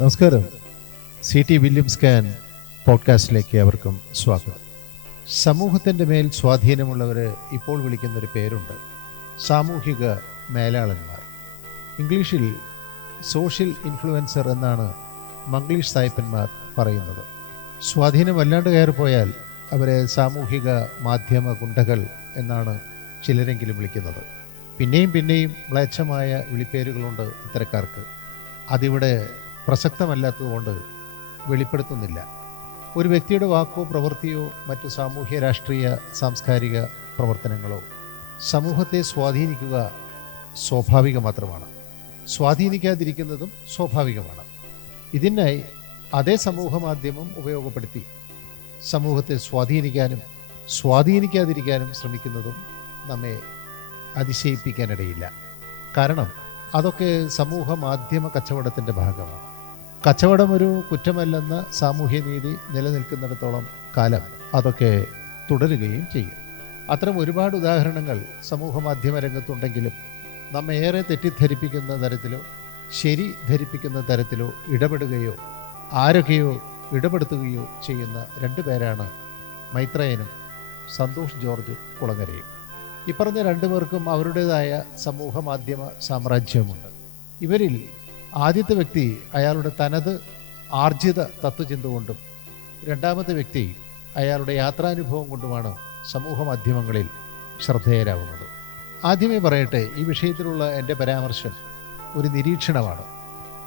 നമസ്കാരം. C T William scan പോഡ്കാസ്റ്റിലേക്ക് അവർക്കും സ്വാഗതം. സമൂഹത്തിന്റെ മേൽ സ്വാധീനമുള്ളവർ ഇപ്പോൾ വിളിക്കുന്നൊരു പേരുണ്ട്. സാമൂഹിക മേലാളന്മാർ. ഇംഗ്ലീഷിൽ സോഷ്യൽ ഇൻഫ്ലുവൻസർ എന്നാണ് മംഗ്ലീഷ് സായിപ്പന്മാർ പറയുന്നത്. സ്വാധീനം വല്ലാണ്ട് കയറിപ്പോയാൽ അവരെ സാമൂഹിക മാധ്യമ ഗുണ്ടകൾ എന്നാണ് ചിലരെങ്കിലും വിളിക്കുന്നത്. പിന്നെയും പിന്നെയും മ്ലേച്ഛമായ വിളിപ്പേരുകളുണ്ട് ഇത്തരക്കാർക്ക്. അതിവിടെ പ്രസക്തമല്ലാത്തതുകൊണ്ട് വെളിപ്പെടുത്തുന്നില്ല. ഒരു വ്യക്തിയുടെ വാക്കോ പ്രവൃത്തിയോ മറ്റു സാമൂഹ്യ രാഷ്ട്രീയ സാംസ്കാരിക പ്രവർത്തനങ്ങളോ സമൂഹത്തെ സ്വാധീനിക്കുക സ്വാഭാവിക മാത്രമാണ്. സ്വാധീനിക്കാതിരിക്കുന്നതും സ്വാഭാവികമാണ്. ഇതിനായി അതേ സമൂഹ മാധ്യമം ഉപയോഗപ്പെടുത്തി സമൂഹത്തെ സ്വാധീനിക്കാനും സ്വാധീനിക്കാതിരിക്കാനും ശ്രമിക്കുന്നതും നമ്മെ അതിശയിപ്പിക്കാനിടയില്ല. കാരണം അതൊക്കെ സമൂഹ മാധ്യമ കച്ചവടത്തിന്റെ ഭാഗമാണ്. കച്ചവടം ഒരു കുറ്റമല്ലെന്ന സാമൂഹ്യനീതി നിലനിൽക്കുന്നിടത്തോളം കാലം അതൊക്കെ തുടരുകയും ചെയ്യും. അത്തരം ഒരുപാട് ഉദാഹരണങ്ങൾ സമൂഹ മാധ്യമ രംഗത്തുണ്ടെങ്കിലും നമ്മെ ഏറെ തെറ്റിദ്ധരിപ്പിക്കുന്ന തരത്തിലോ ശരി ധരിപ്പിക്കുന്ന തരത്തിലോ ഇടപെടുകയോ ആരൊക്കെയോ ഇടപെടുത്തുകയോ ചെയ്യുന്ന രണ്ടു പേരാണ് മൈത്രയനും സന്തോഷ് ജോർജ് കുളങ്ങരയും. ഇപ്പറഞ്ഞ രണ്ടുപേർക്കും അവരുടേതായ സമൂഹ മാധ്യമ സാമ്രാജ്യമുണ്ട്. ഇവരിൽ ആദ്യത്തെ വ്യക്തി അയാളുടെ തനത് ആർജിത തത്വചിന്ത കൊണ്ടും രണ്ടാമത്തെ വ്യക്തി അയാളുടെ യാത്രാനുഭവം കൊണ്ടുമാണ് സമൂഹ മാധ്യമങ്ങളിൽ ശ്രദ്ധേയരാകുന്നത്. ആദ്യമേ പറയട്ടെ ഈ വിഷയത്തിലുള്ള എന്റെ പരാമർശം ഒരു നിരീക്ഷണമാണ്.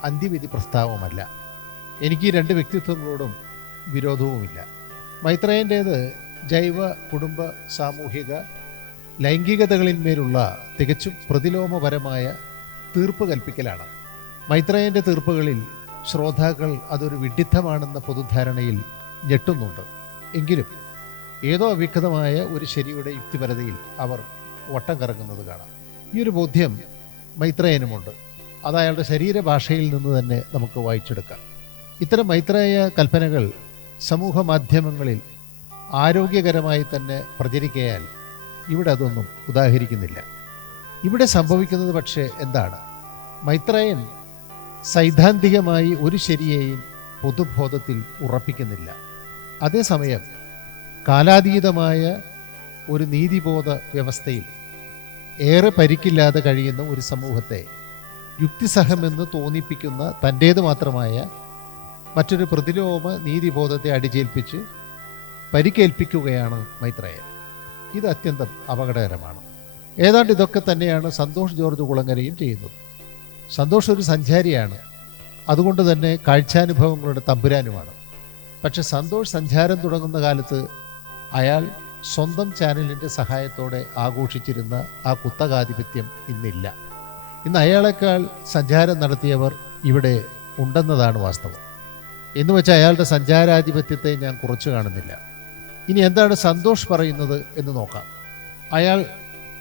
അന്ത്യവിധി പ്രസ്താവമല്ല. എനിക്ക് രണ്ട് വ്യക്തിത്വങ്ങളോടും വിരോധവുമില്ല. മൈത്രേയന്റേത് ജൈവ കുടുംബ സാമൂഹിക ലൈംഗികതകളിന്മേലുള്ള തികച്ചും പ്രതിലോമപരമായ തീർപ്പ് കൽപ്പിക്കലാണ്. മൈത്രേയന്റെ തീർപ്പുകളിൽ ശ്രോതാക്കൾ അതൊരു വിഡിത്തമാണെന്ന പൊതുധാരണയിൽ ഞെട്ടുന്നുണ്ട്. എങ്കിലും ഏതോ അവിഖതമായ ഒരു ശരിയുടെ യുക്തിപരതയിൽ അവർ വട്ടം കറങ്ങുന്നത് കാണാം. ഈ ഒരു ബോധ്യം മൈത്രേയനുമുണ്ട്. അത് അയാളുടെ ശരീരഭാഷയിൽ നിന്ന് തന്നെ നമുക്ക് വായിച്ചെടുക്കാം. ഇത്തരം മൈത്രേയ കൽപ്പനകൾ സമൂഹ മാധ്യമങ്ങളിൽ ആരോഗ്യകരമായി തന്നെ പ്രചരിക്കയാൽ ഇവിടെ അതൊന്നും ഉദാഹരിക്കുന്നില്ല. ഇവിടെ സംഭവിക്കുന്നത് പക്ഷേ എന്താണ്? മൈത്രേയൻ സൈദ്ധാന്തികമായി ഒരു ശരിയെയും പൊതുബോധത്തിൽ ഉറപ്പിക്കുന്നില്ല. അതേസമയം കാലാതീതമായ ഒരു നീതിബോധ വ്യവസ്ഥയിൽ ഏറെ പരിക്കില്ലാതെ കഴിയുന്ന ഒരു സമൂഹത്തെ യുക്തിസഹമെന്ന് തോന്നിപ്പിക്കുന്ന തന്റേത് മാത്രമായ മറ്റൊരു പ്രതിലോമ നീതിബോധത്തെ അടിച്ചേൽപ്പിച്ച് പരിക്കേൽപ്പിക്കുകയാണ് മൈത്രേയൻ. ഇത് അത്യന്തം അപകടകരമാണ്. ഏതാണ്ട് ഇതൊക്കെ തന്നെയാണ് സന്തോഷ് ജോർജ് കുളങ്ങരയും ചെയ്യുന്നത്. സന്തോഷ് ഒരു സഞ്ചാരിയാണ്. അതുകൊണ്ട് തന്നെ കാഴ്ചാനുഭവങ്ങളുടെ തമ്പുരാനുമാണ്. പക്ഷെ സന്തോഷ് സഞ്ചാരം തുടങ്ങുന്ന കാലത്ത് അയാൾ സ്വന്തം ചാനലിന്റെ സഹായത്തോടെ ആഘോഷിച്ചിരുന്ന ആ കുത്തകാധിപത്യം ഇന്നില്ല. ഇന്ന് അയാളെക്കാൾ സഞ്ചാരം നടത്തിയവർ ഇവിടെ ഉണ്ടെന്നതാണ് വാസ്തവം. എന്ന് വെച്ചാൽ അയാളുടെ സഞ്ചാരാധിപത്യത്തെ ഞാൻ കുറച്ചു കാണുന്നില്ല. ഇനി എന്താണ് സന്തോഷ് പറയുന്നത് എന്ന് നോക്കാം. അയാൾ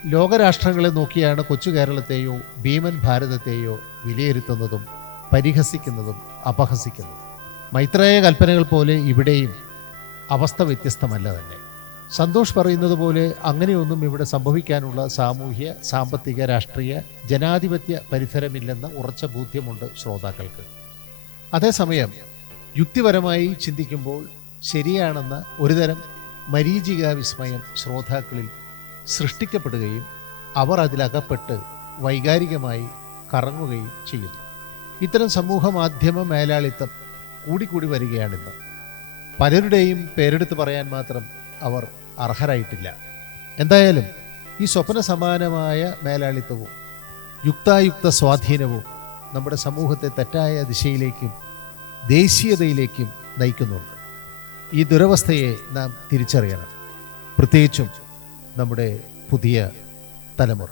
ലോകരാഷ്ട്രങ്ങളെ നോക്കിയാണ് കൊച്ചു കേരളത്തെയോ ഭീമൻ ഭാരതത്തെയോ വിലയിരുത്തുന്നതും പരിഹസിക്കുന്നതും അപഹസിക്കുന്നതും. മൈത്രേയ കൽപ്പനകൾ പോലെ ഇവിടെയും അവസ്ഥ വ്യത്യസ്തമല്ല തന്നെ. സന്തോഷ് പറയുന്നത് പോലെ അങ്ങനെയൊന്നും ഇവിടെ സംഭവിക്കാനുള്ള സാമൂഹ്യ സാമ്പത്തിക രാഷ്ട്രീയ ജനാധിപത്യ പരിസരമില്ലെന്ന ഉറച്ച ബോധ്യമുണ്ട് ശ്രോതാക്കൾക്ക്. അതേസമയം യുക്തിപരമായി ചിന്തിക്കുമ്പോൾ ശരിയാണെന്ന ഒരുതരം മരീചിക വിസ്മയം ശ്രോതാക്കളിൽ സൃഷ്ടിക്കപ്പെടുകയും അവർ അതിലകപ്പെട്ട് വൈകാരികമായി കറങ്ങുകയും ചെയ്യുന്നു. ഇത്തരം സമൂഹ മാധ്യമ മേലാളിത്തം കൂടിക്കൂടി വരികയാണിന്ന്. പലരുടെയും പേരെടുത്ത് പറയാൻ മാത്രം അവർ അർഹരായിട്ടില്ല. എന്തായാലും ഈ സ്വപ്ന സമാനമായ മേലാളിത്തവും യുക്തായുക്ത സ്വാധീനവും നമ്മുടെ സമൂഹത്തെ തെറ്റായ ദിശയിലേക്കും ദേശീയതയിലേക്കും നയിക്കുന്നുണ്ട്. ഈ ദുരവസ്ഥയെ നാം തിരിച്ചറിയണം. പ്രത്യേകിച്ചും നമ്മുടെ പുതിയ തലമുറ.